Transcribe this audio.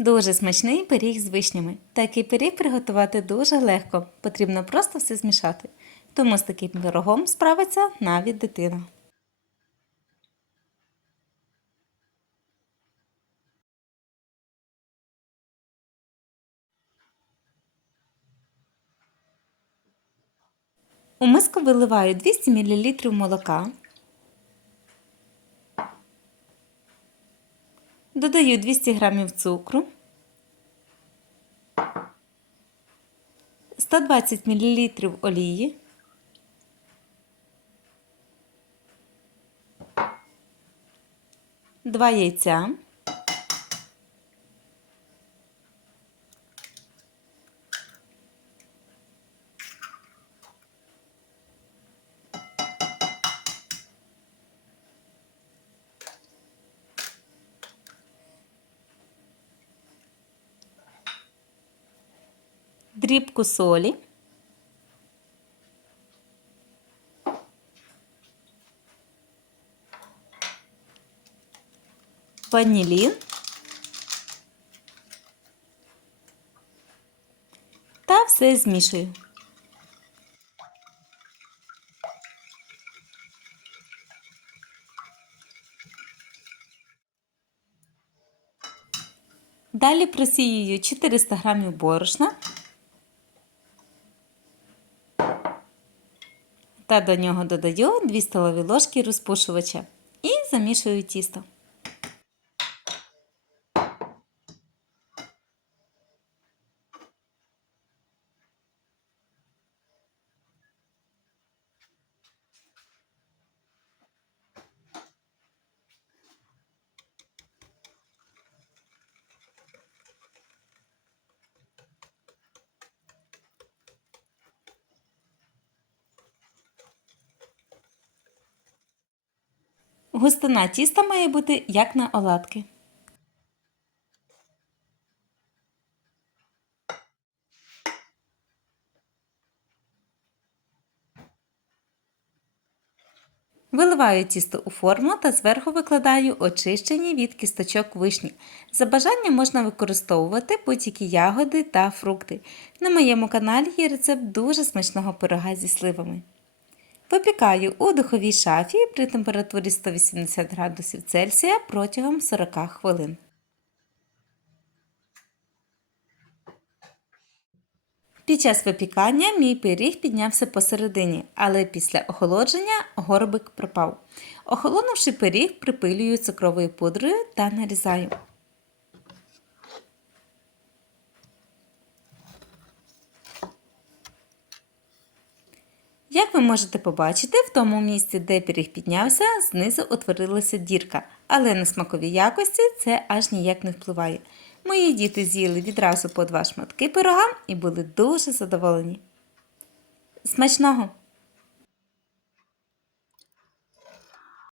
Дуже смачний пиріг з вишнями. Такий пиріг приготувати дуже легко, потрібно просто все змішати. Тому з таким пирогом справиться навіть дитина. У миску виливаю 200 мл молока. Додаю 200 г цукру, 120 мл олії, два яйця, дрібку солі, ванілін. Та все змішую. Далі просіюю 400 г борошна та до нього додаю 2 столові ложки розпушувача і замішую тісто. Густина тіста має бути як на оладки. Виливаю тісто у форму та зверху викладаю очищені від кісточок вишні. За бажанням можна використовувати будь-які ягоди та фрукти. На моєму каналі є рецепт дуже смачного пирога зі сливами. Випікаю у духовій шафі при температурі 180 градусів Цельсія протягом 40 хвилин. Під час випікання мій пиріг піднявся посередині, але після охолодження горбик пропав. Охолонувши пиріг, припилюю цукровою пудрою та нарізаю. Як ви можете побачити, в тому місці, де пиріг піднявся, знизу утворилася дірка, але на смакові якості це аж ніяк не впливає. Мої діти з'їли відразу по два шматки пирога і були дуже задоволені. Смачного!